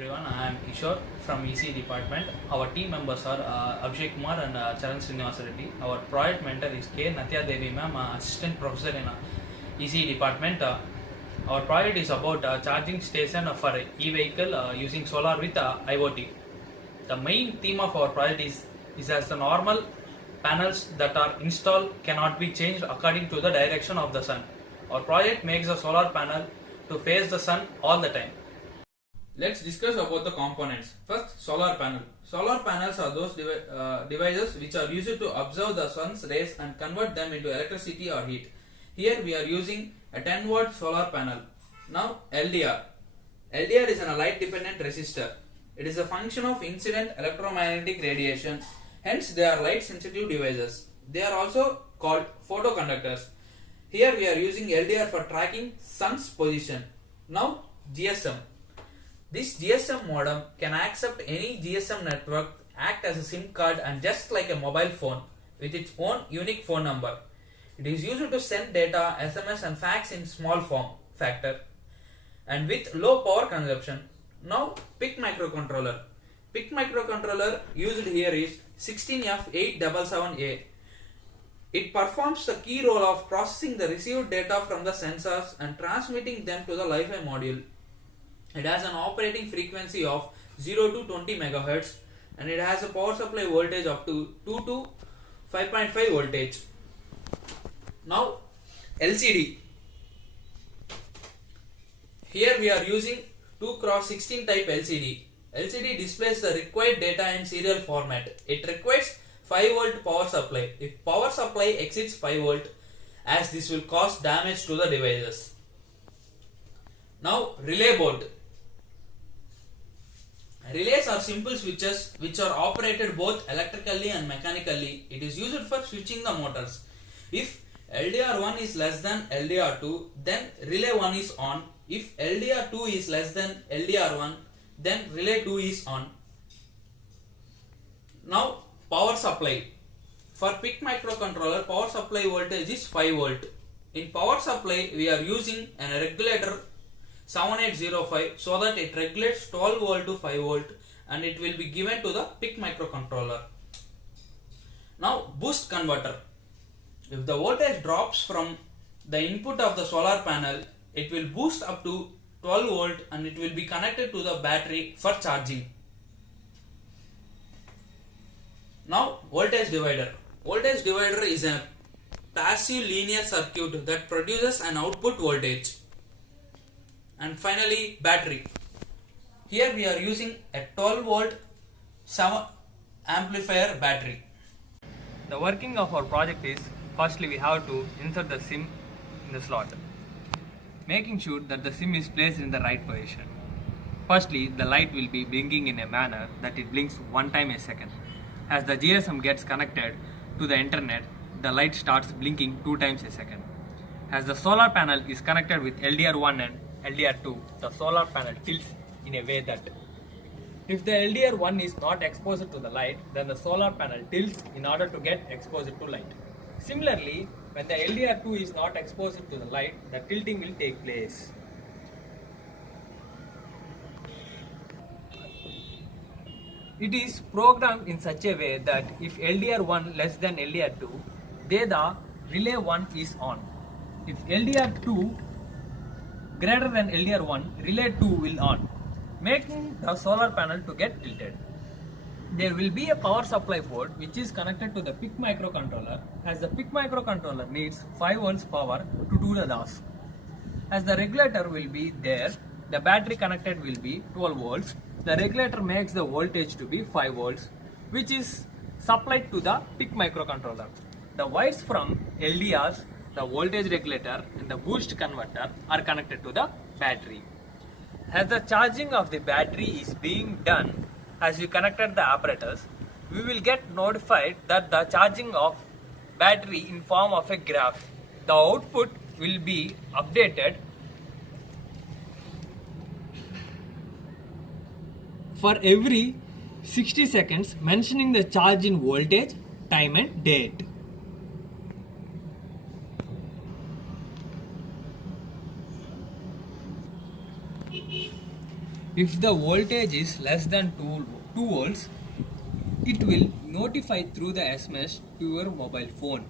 everyone. I am Kishore from EC department. Our team members are Abhishek Kumar and Charan Srinivasa Reddy. Our project mentor is K. Natya Devi ma'am, assistant professor in EC department. Our project is about charging station for e-vehicle using solar with IoT. The main theme of our project is as the normal panels that are installed cannot be changed according to the direction of the sun. Our project makes the solar panel to face the sun all the time. Let's discuss about the components. First, solar panel. Solar panels are those devices which are used to observe the sun's rays and convert them into electricity or heat. Here we are using a 10 watt solar panel. Now LDR. LDR is a light dependent resistor. It is a function of incident electromagnetic radiation. Hence they are light sensitive devices. They are also called photoconductors. Here we are using LDR for tracking sun's position. Now GSM. This GSM modem can accept any GSM network, act as a SIM card and just like a mobile phone with its own unique phone number. It is used to send data, SMS and fax in small form factor and with low power consumption. Now PIC microcontroller. PIC microcontroller used here is 16F877A. It performs the key role of processing the received data from the sensors and transmitting them to the Wi-Fi module. It has an operating frequency of 0 to 20 MHz and it has a power supply voltage up to 2 to 5.5 voltage. Now LCD. Here we are using 2x16 type LCD. LCD displays the required data in serial format. It requires 5 volt power supply. If power supply exceeds 5 volt, as this will cause damage to the devices. Now relay board. Relays are simple switches which are operated both electrically and mechanically. It is used for switching the motors. If LDR1 is less than LDR2, then relay 1 is on. If LDR2 is less than LDR1, then relay 2 is on. Now power supply. For PIC microcontroller, power supply voltage is 5 volt. In power supply, we are using a regulator 7805 so that it regulates 12 volt to 5 volt and it will be given to the PIC microcontroller. Now boost converter. If the voltage drops from the input of the solar panel, it will boost up to 12 volt and it will be connected to the battery for charging. Now voltage divider. Voltage divider is a passive linear circuit that produces an output voltage. And finally battery. Here we are using a 12 volt 7 amplifier battery. The working of our project is, firstly we have to insert the SIM in the slot, making sure that the SIM is placed in the right position. Firstly, the light will be blinking in a manner that it blinks one time a second. As the GSM gets connected to the internet, the light starts blinking 2 times a second. As the solar panel is connected with LDR1 and LDR2, the solar panel tilts in a way that if the LDR1 is not exposed to the light, then the solar panel tilts in order to get exposed to light. Similarly, when the LDR2 is not exposed to the light, the tilting will take place. It is programmed in such a way that if LDR1 less than LDR2, then the relay 1 is on. If LDR2 greater than LDR1, relay 2 will on, making the solar panel to get tilted. There will be a power supply port which is connected to the PIC microcontroller, as the PIC microcontroller needs 5 volts power to do the task. As the regulator will be there, the battery connected will be 12 volts. The regulator makes the voltage to be 5 volts, which is supplied to the PIC microcontroller. The wires from LDRs, the voltage regulator and the boost converter are connected to the battery. As the charging of the battery is being done, as we connected the apparatus, we will get notified that the charging of battery in form of a graph. The output will be updated for every 60 seconds, mentioning the charge in voltage, time and date. If the voltage is less than 2 volts, it will notify through the SMS to your mobile phone.